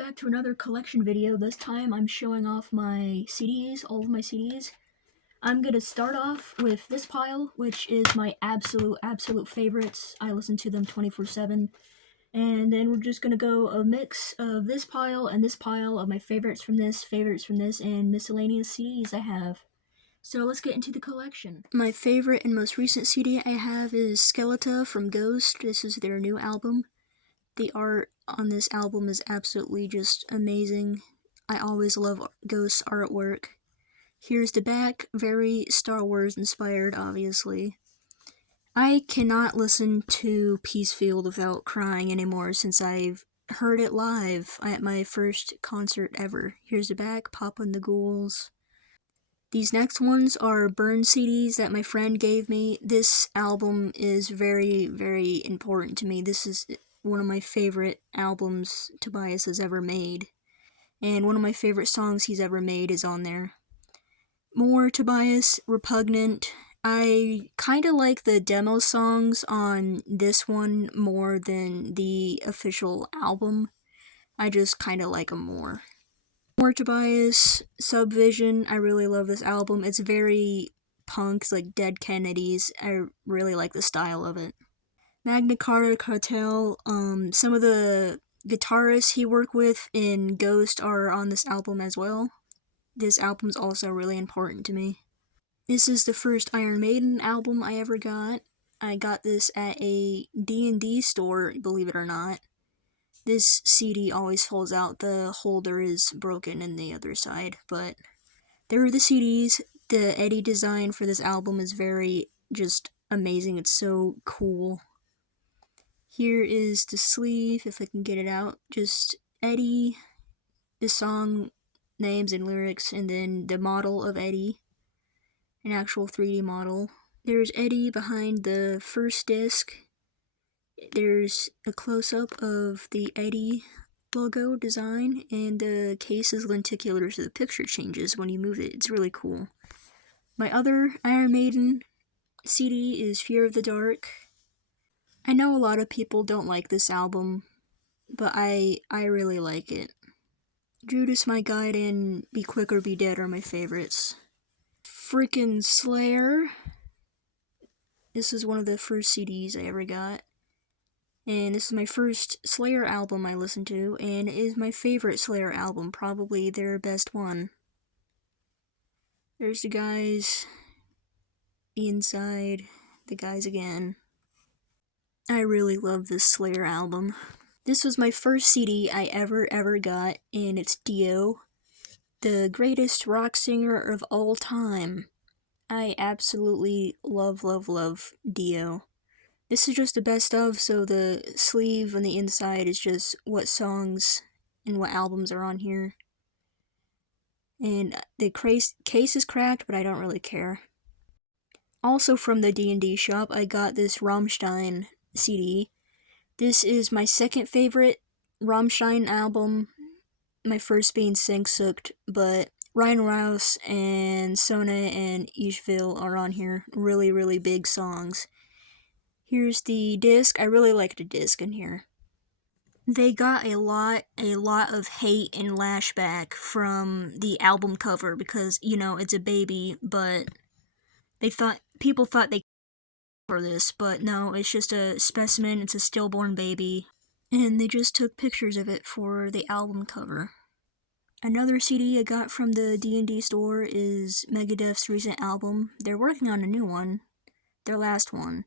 back to another collection video. This time I'm showing off my CDs, all of my CDs. I'm gonna start off with this pile, which is my absolute favorites. I listen to them 24/7. And then we're just gonna go a mix of this pile and this pile of my favorites from this, and miscellaneous CDs I have. So let's get into the collection. My favorite and most recent CD I have is Skeletor from Ghost. This is their new album. The art on this album is absolutely just amazing. I always love Ghost's artwork. Here's the back, very Star Wars inspired, obviously. I cannot listen to Peacefield without crying anymore since I've heard it live at my first concert ever. Here's the back, Papa and the Ghouls. These next ones are burn CDs that my friend gave me. This album is very important to me. This is one of my favorite albums Tobias has ever made. And one of my favorite songs he's ever made is on there. More Tobias, Repugnant. I kinda like the demo songs on this one more than the official album. I just kinda like them more. More Tobias, Subvision. I really love this album. It's very punk, it's like Dead Kennedys. I really like the style of it. Magna Carta Cartel. Some of the guitarists he worked with in Ghost are on this album as well. This album's also really important to me. This is the first Iron Maiden album I ever got. I got this at a D&D store, believe it or not. This CD always falls out. The holder is broken in the other side, but there are the CDs. The Eddie design for this album is very just amazing. It's so cool. Here is the sleeve, if I can get it out. Just Eddie, the song names and lyrics, and then the model of Eddie, an actual 3D model. There's Eddie behind the first disc. There's a close-up of the Eddie logo design, and the case is lenticular, so the picture changes when you move it. It's really cool. My other Iron Maiden CD is Fear of the Dark. I know a lot of people don't like this album, but I really like it. Judas My Guide and Be Quick or Be Dead are my favorites. Freaking Slayer. This is one of the first CDs I ever got. And this is my first Slayer album I listened to, and it is my favorite Slayer album, probably their best one. There's the guys, the inside, the guys again. I really love this Slayer album. This was my first CD I ever got, and it's Dio, the greatest rock singer of all time. I absolutely love Dio. This is just the best of, so the sleeve on the inside is just what songs and what albums are on here. And the case is cracked, but I don't really care. Also from the D&D shop, I got this Rammstein CD. This is my second favorite Rammstein album, my first being Sinksucht, but Ryan Rouse and Sona and Ishville are on here. Really big songs. Here's the disc. I really like the disc in here. They got a lot of hate and lashback from the album cover because, you know, it's a baby, but people thought they for this, but no, it's just a specimen, it's a stillborn baby, and they just took pictures of it for the album cover. Another CD I got from the D&D store is Megadeth's recent album. They're working on a new one, their last one,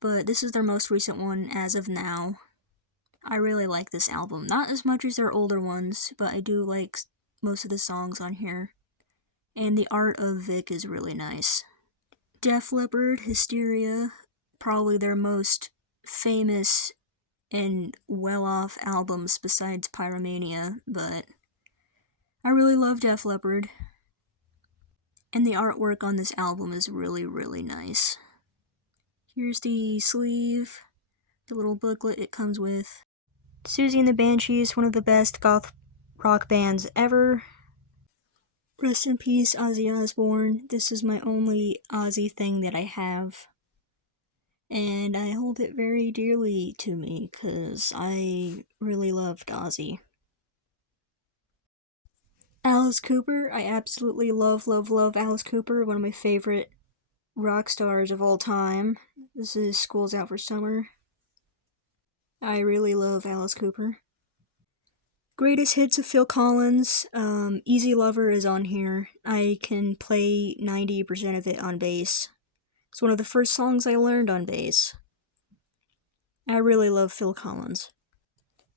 but this is their most recent one as of now. I really like this album. Not as much as their older ones, but I do like most of the songs on here. And the art of Vic is really nice. Def Leppard, Hysteria, probably their most famous and well-off albums besides Pyromania, but I really love Def Leppard. And the artwork on this album is really nice. Here's the sleeve, the little booklet it comes with. Susie and the Banshees, one of the best goth rock bands ever. Rest in peace, Ozzy Osbourne. This is my only Ozzy thing that I have. And I hold it very dearly to me, because I really loved Ozzy. Alice Cooper. I absolutely love Alice Cooper, one of my favorite rock stars of all time. This is School's Out for Summer. I really love Alice Cooper. Greatest hits of Phil Collins. Easy Lover is on here. I can play 90% of it on bass. It's one of the first songs I learned on bass. I really love Phil Collins.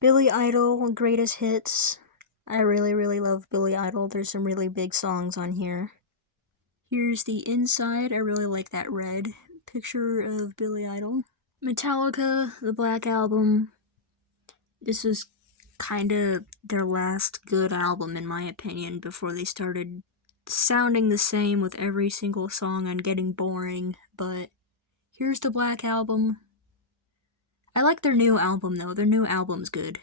Billy Idol, greatest hits. I really love Billy Idol. There's some really big songs on here. Here's the inside. I really like that red picture of Billy Idol. Metallica, the Black Album. This is kind of their last good album, in my opinion, before they started sounding the same with every single song and getting boring. But here's the Black Album. I like their new album, though. Their new album's good.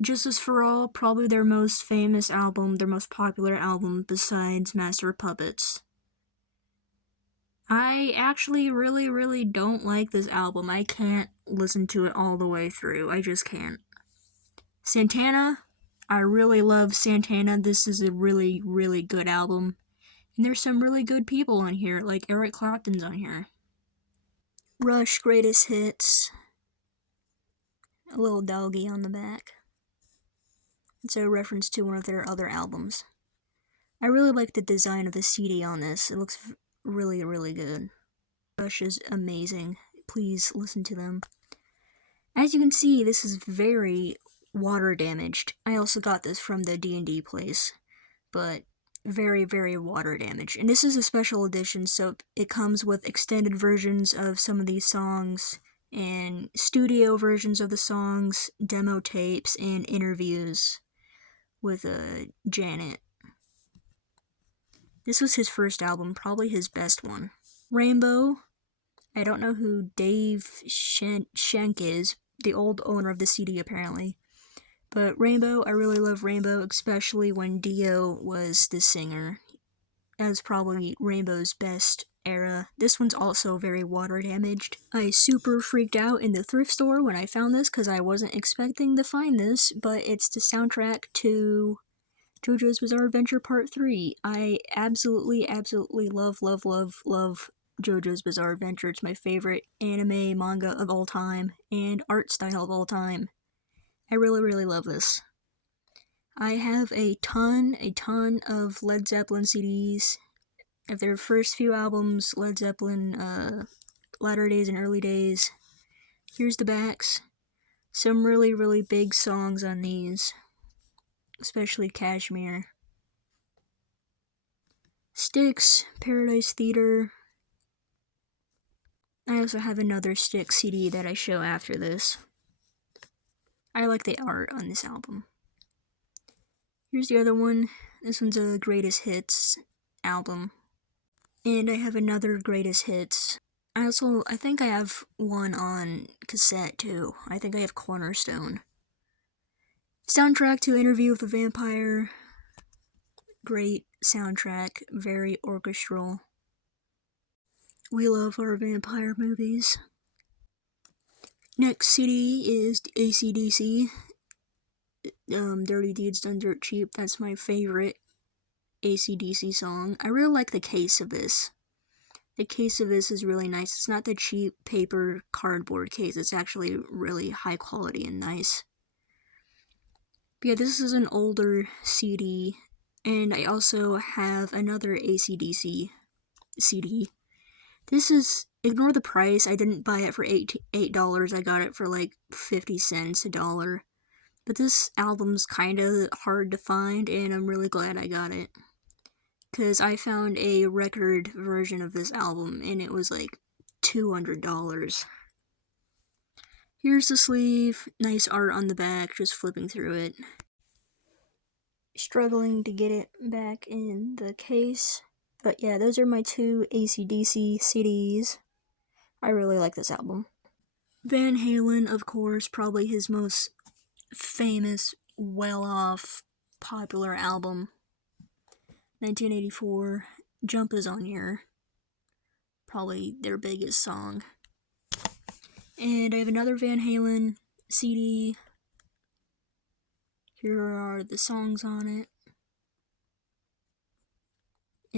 Justice for All, probably their most famous album, their most popular album besides Master of Puppets. I actually really don't like this album. I can't listen to it all the way through. I just can't. Santana, I really love Santana. This is a really good album. And there's some really good people on here, like Eric Clapton's on here. Rush Greatest Hits. A little doggy on the back. It's a reference to one of their other albums. I really like the design of the CD on this. It looks really good. Rush is amazing. Please listen to them. As you can see, this is very water damaged. I also got this from the D&D place, but very water damaged. And this is a special edition, so it comes with extended versions of some of these songs, and studio versions of the songs, demo tapes, and interviews with Janet. This was his first album, probably his best one. Rainbow. I don't know who Dave Schenk is, the old owner of the CD apparently. But Rainbow, I really love Rainbow, especially when Dio was the singer. That was probably Rainbow's best era. This one's also very water damaged. I super freaked out in the thrift store when I found this because I wasn't expecting to find this, but it's the soundtrack to JoJo's Bizarre Adventure Part 3. I absolutely love JoJo's Bizarre Adventure. It's my favorite anime manga of all time and art style of all time. I really love this. I have a ton of Led Zeppelin CDs. Of their first few albums, Led Zeppelin, Latter Days and Early Days. Here's the backs. Some really big songs on these, especially Kashmir. Styx, Paradise Theater. I also have another Styx CD that I show after this. I like the art on this album. Here's the other one. This one's a Greatest Hits album. And I have another Greatest Hits. I think I have one on cassette too. I think I have Cornerstone. Soundtrack to Interview with the Vampire. Great soundtrack, very orchestral. We love our vampire movies. Next CD is AC/DC. Dirty Deeds Done Dirt Cheap. That's my favorite AC/DC song. I really like the case of this. The case of this is really nice. It's not the cheap paper cardboard case. It's actually really high quality and nice. But yeah, this is an older CD. And I also have another AC/DC CD. This is, ignore the price. I didn't buy it for $8. I got it for like 50 cents, $1. But this album's kind of hard to find, and I'm really glad I got it. Because I found a record version of this album, and it was like $200. Here's the sleeve. Nice art on the back, just flipping through it. Struggling to get it back in the case. But yeah, those are my two AC/DC CDs. I really like this album. Van Halen, of course, probably his most famous, well-off, popular album. 1984, Jump is on here. Probably their biggest song. And I have another Van Halen CD. Here are the songs on it.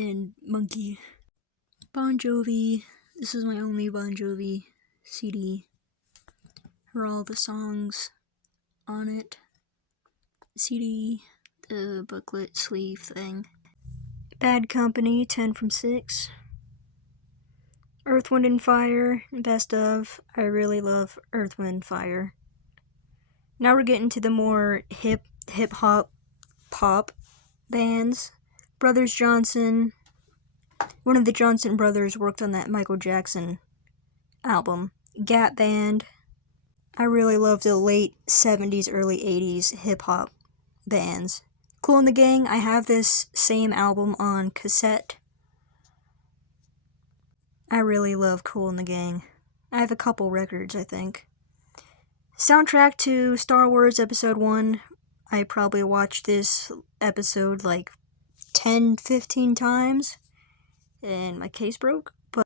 and Monkey. Bon Jovi. This is my only Bon Jovi CD. For all the songs on it. CD, the booklet sleeve thing. Bad Company, 10 from 6. Earth, Wind and Fire, best of. I really love Earth, Wind and Fire. Now we're getting to the more hip hop pop bands. Brothers Johnson. One of the Johnson brothers worked on that Michael Jackson album. Gap Band. I really love the late 70s, early 80s hip hop bands. Kool and the Gang. I have this same album on cassette. I really love Kool and the Gang. I have a couple records, I think. Soundtrack to Star Wars Episode 1. I probably watched this episode like 10-15 times, and my case broke. But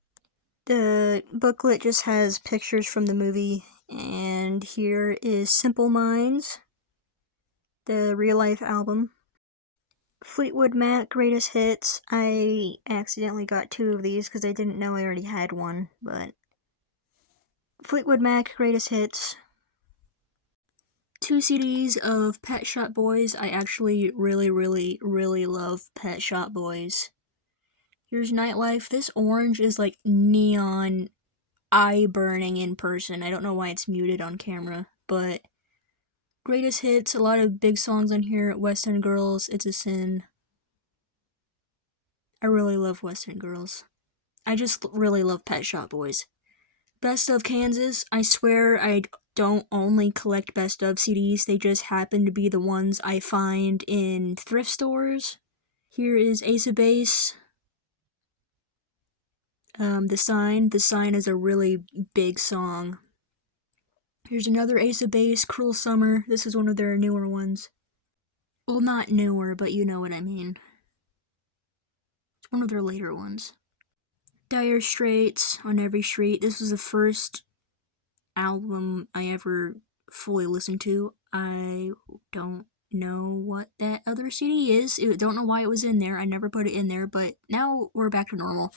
the booklet just has pictures from the movie, and here is Simple Minds, the real-life album. Fleetwood Mac Greatest Hits. I accidentally got 2 of these because I didn't know I already had one, but Fleetwood Mac Greatest Hits. 2 CDs of Pet Shop Boys. I actually really love Pet Shop Boys. Here's Nightlife. This orange is like neon eye burning in person. I don't know why it's muted on camera, but Greatest Hits, a lot of big songs on here. West End Girls, It's a Sin. I really love West End Girls. I just really love Pet Shop Boys. Best of Kansas. I swear I don't only collect best of CDs, they just happen to be the ones I find in thrift stores. Here is Ace of Base. The Sign is a really big song. Here's another Ace of Base, Cruel Summer. This is one of their newer ones. Well, not newer, but you know what I mean. It's one of their later ones. Dire Straits, On Every Street. This was the first album I ever fully listened to. I don't know what that other CD is. I don't know why it was in there. I never put it in there, but now we're back to normal.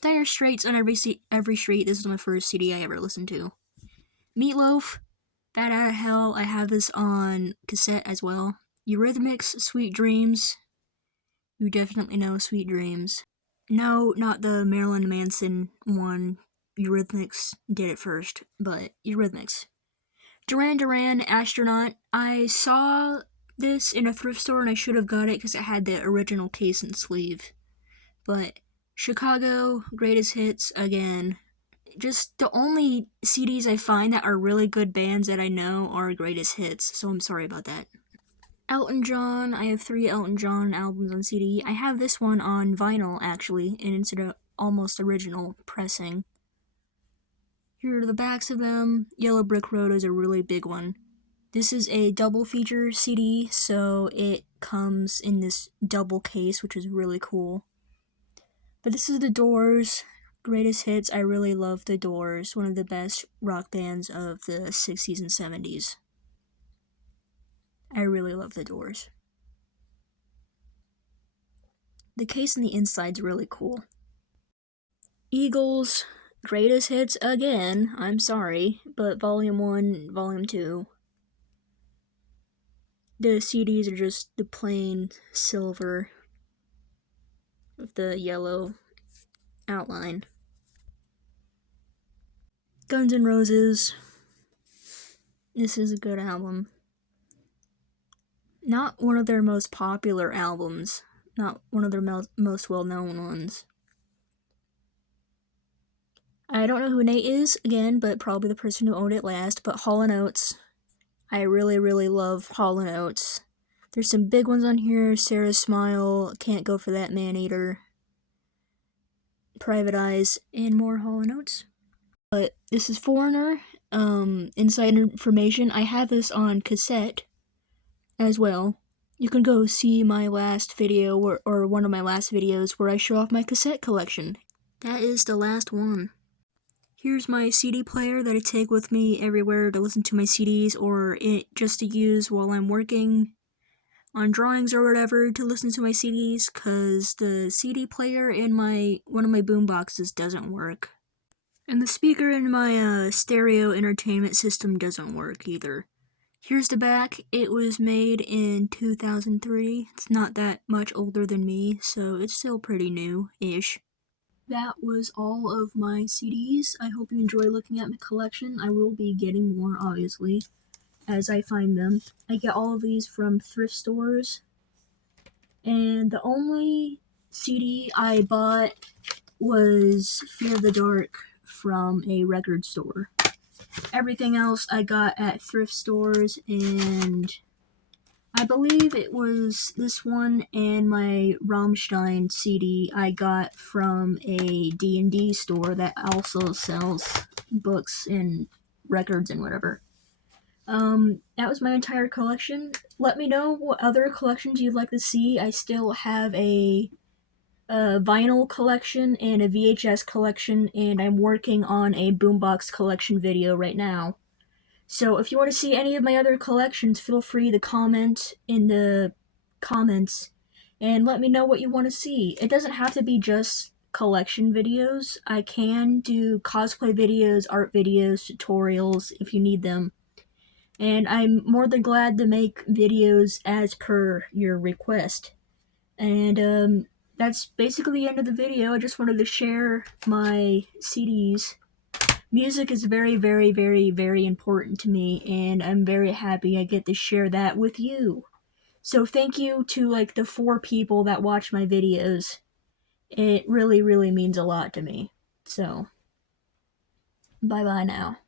Dire Straits, On Every Street. This was my first CD I ever listened to. Meatloaf, Bad Outta Hell. I have this on cassette as well. Eurythmics, Sweet Dreams. You definitely know Sweet Dreams. No, not the Marilyn Manson one. Eurythmics did it first, but Eurythmics. Duran Duran, Astronaut. I saw this in a thrift store and I should have got it because it had the original case and sleeve. But Chicago, Greatest Hits, again. Just the only CDs I find that are really good bands that I know are Greatest Hits, so I'm sorry about that. Elton John. I have 3 Elton John albums on CD. I have this one on vinyl, actually, and it's an almost original pressing. Here are the backs of them. Yellow Brick Road is a really big one. This is a double feature CD, so it comes in this double case, which is really cool. But this is The Doors. Greatest Hits. I really love The Doors, one of the best rock bands of the 60s and 70s. I really love The Doors. The case and the inside's really cool. Eagles, Greatest Hits again. I'm sorry, but Volume 1, Volume 2. The CDs are just the plain silver with the yellow outline. Guns N' Roses. This is a good album. Not one of their most popular albums. Not one of their most well-known ones. I don't know who Nate is, again, but probably the person who owned it last, but Hall & Oates. I really love Hall & Oates. There's some big ones on here. Sarah's Smile, Can't Go For That Man-Eater, Private Eyes, and more Hall & Oates. But this is Foreigner, inside information. I have this on cassette as well. You can go see my last video, or one of my last videos, where I show off my cassette collection. That is the last one. Here's my CD player that I take with me everywhere to listen to my CDs, or just to use while I'm working on drawings or whatever to listen to my CDs, because the CD player in one of my boom boxes doesn't work. And the speaker in my stereo entertainment system doesn't work either. Here's the back. It was made in 2003. It's not that much older than me, so it's still pretty new-ish. That was all of my CDs. I hope you enjoy looking at my collection. I will be getting more, obviously, as I find them. I get all of these from thrift stores. And the only CD I bought was Fear of the Dark from a record store. Everything else I got at thrift stores, and I believe it was this one and my Rammstein CD I got from a D&D store that also sells books and records and whatever. That was my entire collection. Let me know what other collections you'd like to see. I still have a vinyl collection and a VHS collection, and I'm working on a boombox collection video right now. So if you want to see any of my other collections, feel free to comment in the comments and let me know what you want to see. It doesn't have to be just collection videos. I can do cosplay videos, art videos, tutorials if you need them. And I'm more than glad to make videos as per your request. And that's basically the end of the video. I just wanted to share my CDs. Music is very, very, very, very important to me, and I'm very happy I get to share that with you. So thank you to like the 4 people that watch my videos. It really, really means a lot to me. So, bye-bye now.